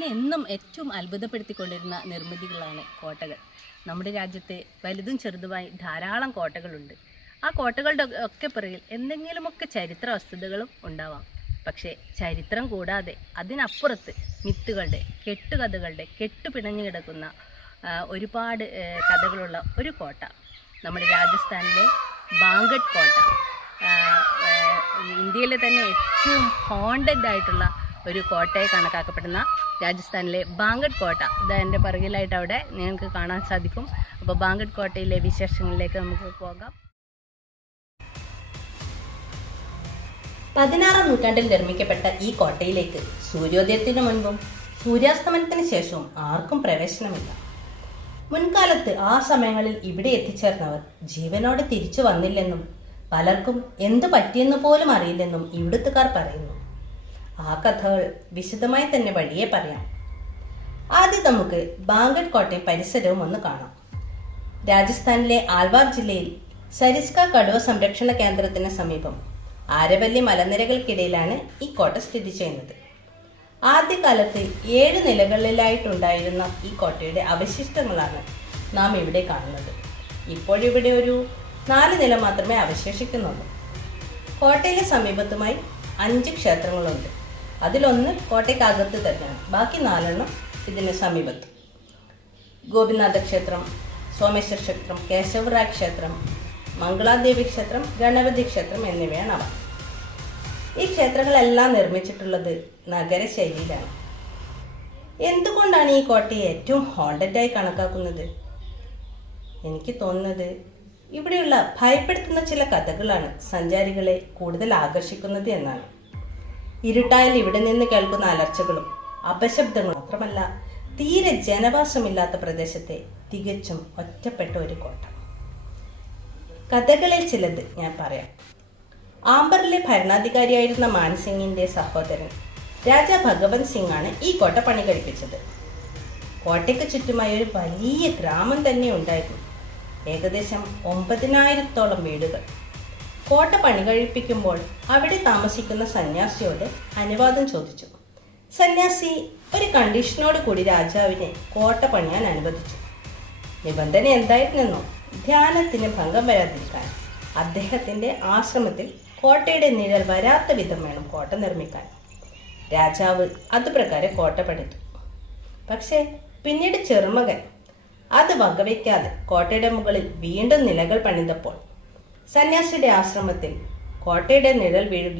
എന്നെ എന്നും ഏറ്റവും അത്ഭുതപ്പെടുത്തിക്കൊണ്ടിരുന്ന നിർമ്മിതികളാണ് കോട്ടകൾ. നമ്മുടെ രാജ്യത്തെ വലുതും ചെറുതുമായി ധാരാളം കോട്ടകളുണ്ട്. ആ കോട്ടകളുടെ ഒക്കെ പിറകിൽ എന്തെങ്കിലുമൊക്കെ ചരിത്ര വസ്തുതകളും ഉണ്ടാവാം. പക്ഷേ ചരിത്രം കൂടാതെ അതിനപ്പുറത്ത് മിത്തുകളുടെ, കെട്ടുകഥകളുടെ കെട്ടുപിണഞ്ഞു കിടക്കുന്ന ഒരുപാട് കഥകളുള്ള ഒരു കോട്ട, നമ്മുടെ രാജസ്ഥാനിലെ ബാങ്കട്ട് കോട്ട. ഇന്ത്യയിലെ തന്നെ ഏറ്റവും ഹോണ്ടഡ് ആയിട്ടുള്ള ഒരു കോട്ടയെ കണക്കാക്കപ്പെടുന്ന രാജസ്ഥാനിലെ ബാങ്കട്ട് കോട്ട ഇത് എൻ്റെ പിറകിലായിട്ട് അവിടെ നിങ്ങൾക്ക് കാണാൻ സാധിക്കും. അപ്പോൾ ബാങ്കട്ട് കോട്ടയിലെ വിശേഷങ്ങളിലേക്ക് നമുക്ക് പോകാം. 16ാം നൂറ്റാണ്ടിൽ നിർമ്മിക്കപ്പെട്ട ഈ കോട്ടയിലേക്ക് സൂര്യോദയത്തിന് മുൻപും സൂര്യാസ്തമനത്തിന് ശേഷവും ആർക്കും പ്രവേശനമില്ല. മുൻകാലത്ത് ആ സമയങ്ങളിൽ ഇവിടെ എത്തിച്ചേർന്നവർ ജീവനോടെ തിരിച്ചു വന്നില്ലെന്നും പലർക്കും എന്തു പറ്റിയെന്ന് പോലും അറിയില്ലെന്നും ഇവിടുത്തുകാർ പറയുന്നു. ആ കഥകൾ വിശദമായി തന്നെ വഴിയെ പറയാം. ആദ്യം നമുക്ക് ബാങ്കട്ട് കോട്ടയും പരിസരവും ഒന്ന് കാണാം. രാജസ്ഥാനിലെ ആൽവാർ ജില്ലയിൽ സരിസ്ക കടുവ സംരക്ഷണ കേന്ദ്രത്തിന് സമീപം ആരവല്ലി മലനിരകൾക്കിടയിലാണ് ഈ കോട്ട സ്ഥിതി ചെയ്യുന്നത്. ആദ്യകാലത്ത് 7 നിലകളിലായിട്ടുണ്ടായിരുന്ന ഈ കോട്ടയുടെ അവശിഷ്ടങ്ങളാണ് നാം ഇവിടെ കാണുന്നത്. ഇപ്പോഴിവിടെ ഒരു 4 നില മാത്രമേ അവശേഷിക്കുന്നുള്ളൂ. കോട്ടയിലെ സമീപത്തുമായി 5 ക്ഷേത്രങ്ങളുണ്ട്. അതിലൊന്ന് കോട്ടയ്ക്കകത്ത് തന്നെയാണ്, ബാക്കി 4 ഇതിന് സമീപത്ത്. ഗോപിനാഥ ക്ഷേത്രം, സോമേശ്വർ ക്ഷേത്രം, കേശവറായ് ക്ഷേത്രം, മംഗളാദേവി ക്ഷേത്രം, ഗണപതി ക്ഷേത്രം എന്നിവയാണ് അവ. ഈ ക്ഷേത്രങ്ങളെല്ലാം നിർമ്മിച്ചിട്ടുള്ളത് നഗരശൈലിയിലാണ്. എന്തുകൊണ്ടാണ് ഈ കോട്ടയെ ഏറ്റവും ഹോണ്ടഡായി കണക്കാക്കുന്നത്? എനിക്ക് തോന്നുന്നത് ഇവിടെയുള്ള ഭയപ്പെടുത്തുന്ന ചില കഥകളാണ് സഞ്ചാരികളെ കൂടുതൽ ആകർഷിക്കുന്നത് എന്നാണ്. ഇരുട്ടായാൽ ഇവിടെ നിന്ന് കേൾക്കുന്ന അലർച്ചകളും അപശബ്ദങ്ങളും മാത്രമല്ല, തീരെ ജനവാസമില്ലാത്ത പ്രദേശത്തെ തികച്ചും ഒറ്റപ്പെട്ട ഒരു കോട്ട. കഥകളിൽ ചിലത് ഞാൻ പറയാം. ആംബറിലെ ഭരണാധികാരിയായിരുന്ന മാൻസിംഗിന്റെ സഹോദരൻ രാജാ ഭഗവന്ത് സിംഗ് ആണ് ഈ കോട്ട പണി കഴിപ്പിച്ചത്. കോട്ടയ്ക്ക് ചുറ്റുമായി ഒരു വലിയ ഗ്രാമം തന്നെ ഉണ്ടായിരുന്നു. ഏകദേശം 9000-ഓളം വീടുകൾ. കോട്ട പണി കഴിപ്പിക്കുമ്പോൾ അവിടെ താമസിക്കുന്ന സന്യാസിയോട് അനുവാദം ചോദിച്ചു. സന്യാസി ഒരു കണ്ടീഷനോട് കൂടി രാജാവിനെ കോട്ട പണിയാൻ അനുവദിച്ചു. നിബന്ധന എന്തായിരുന്നെന്നോ? ധ്യാനത്തിന് ഭംഗം വരാതിരിക്കാൻ അദ്ദേഹത്തിന്റെ ആശ്രമത്തിൽ കോട്ടയുടെ നിഴൽ വരാത്ത വിധം വേണം കോട്ട നിർമ്മിക്കാൻ. രാജാവ് അതുപ്രകാരം കോട്ട പണിതു. പക്ഷേ പിന്നീട് ചെറുമകൻ അത് വകവയ്ക്കാതെ കോട്ടയുടെ മുകളിൽ വീണ്ടും നിലകൾ പണിതപ്പോൾ സന്യാസിയുടെ ആശ്രമത്തിൽ കോട്ടയുടെ നിഴൽ വീഴുകയും